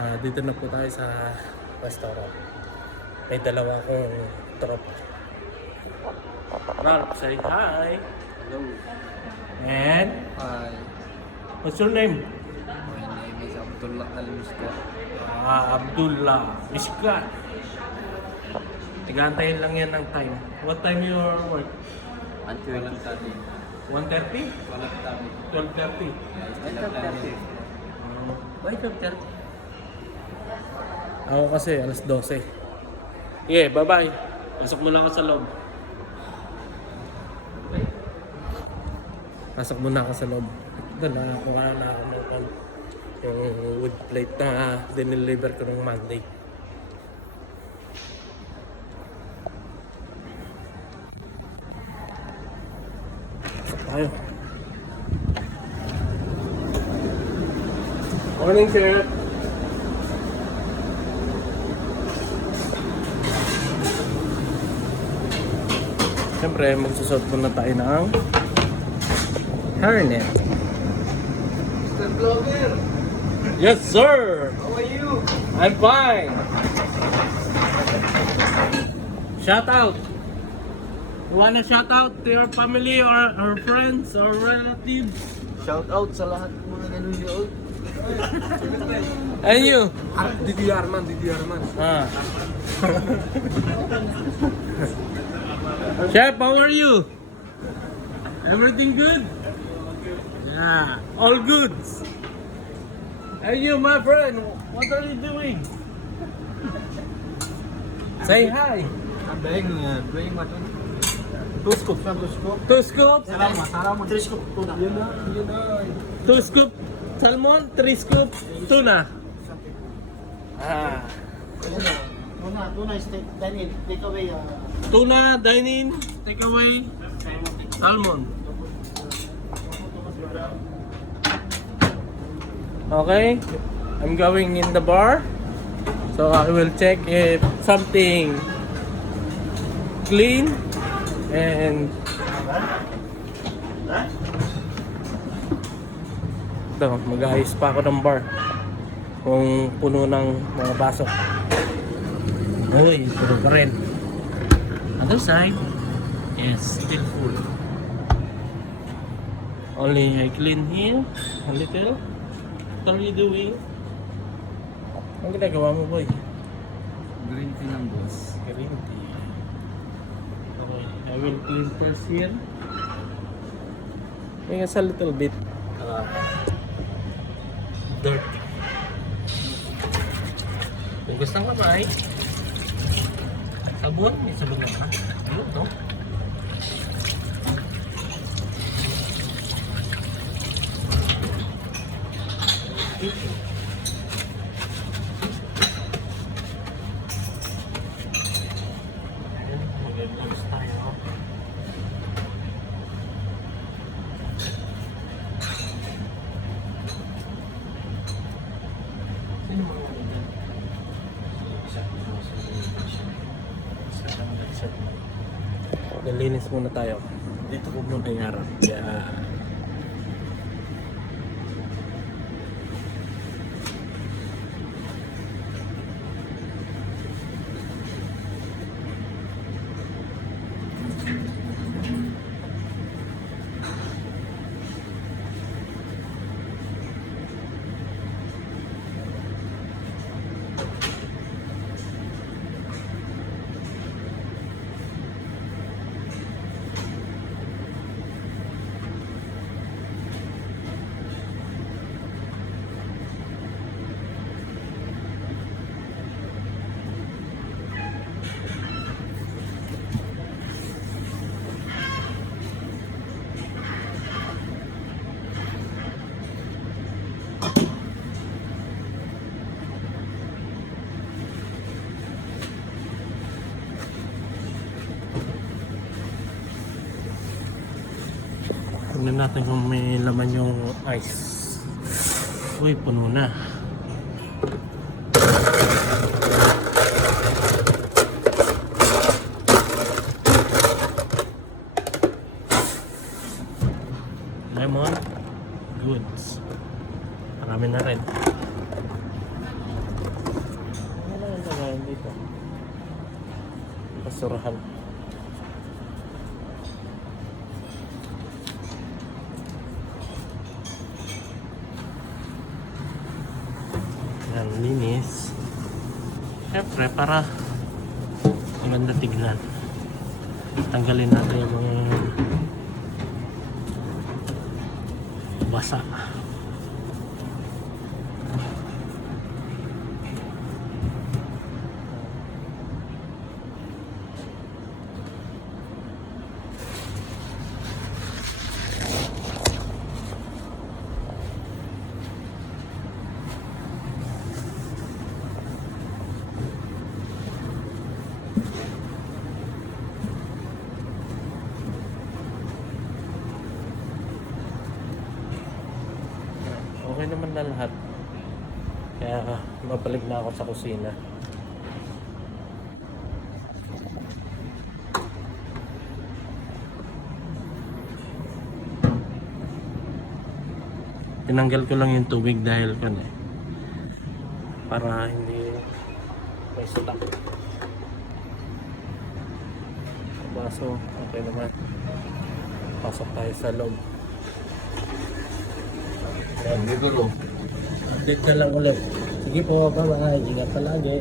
Dito na po tayo sa restaurant. May dalawa akong trop. Ralph, say hi. Hello. And Hi. what's your name? My name is Abdullah Al-Muskat. Abdullah Miskat. Tigantayin lang yan ng time. What time your work? Until 1:30. 1:30? 12:30. 12:30? Still have time. Why 12:30? Ako kasi alas 12. Yeah, bye-bye. Pasok muna ako sa loob. Pasok muna ako sa loob. Doon na ako ng yung wood plate na dineliver ko nung Monday. Pasok tayo. Morning, sir. Siyempre, magsusot muna tayo ng hairnet. Mr. Vlogger, Yes, sir! how are you? I'm fine! Shout out! You wanna shout out to your family or friends or relatives? Shout out sa lahat ng mga nanonood. And you? Didi Arman, Didi Arman. Chef, how are you? Everything good? Yeah, all good. And you, my friend, what are you doing? Say hi. I'm doing what? Two scoops. Two scoop, Salamat. 3 scoop. Tuna. Yun na. 2 scoop salmon, 3 scoop tuna. Tuna is take away. Tuna, dine-in, takeaway, salmon. Okay, I'm going in the bar. So I will check if something clean and ito, mag-ayos pa ako ng bar kung puno ng mga baso. Uy, puno pa rin. Other side, yes, still full. Only I clean here a little. What are you doing? Ang ginagawa mo, boy? Green tea ng boss. Green tea. Okay, I will clean first here. It's a little bit dirty. Hugas ng kamay. Sabon, may sabon na ka. Ayun, no? Mag-close tayo. Sino mga ano dyan? Nalinis muna tayo. Dito ko muna yung harap. Yeah. Tignan natin kung may laman yung ice. Uy, puno na. Lemon. Goods. Marami na rin. basurahan. Yan, linis. Siyempre, para maganda tignan. Tanggalin natin yung basa. Okay naman na lahat. Kaya mabalik na ako sa kusina. Tinanggal ko lang yung tubig dahil para hindi may stuck. Baso, okay naman. Pasok tayo sa loob. Siguro. Update ka lang ulit. Sige po, bye-bye. Ingat palagi.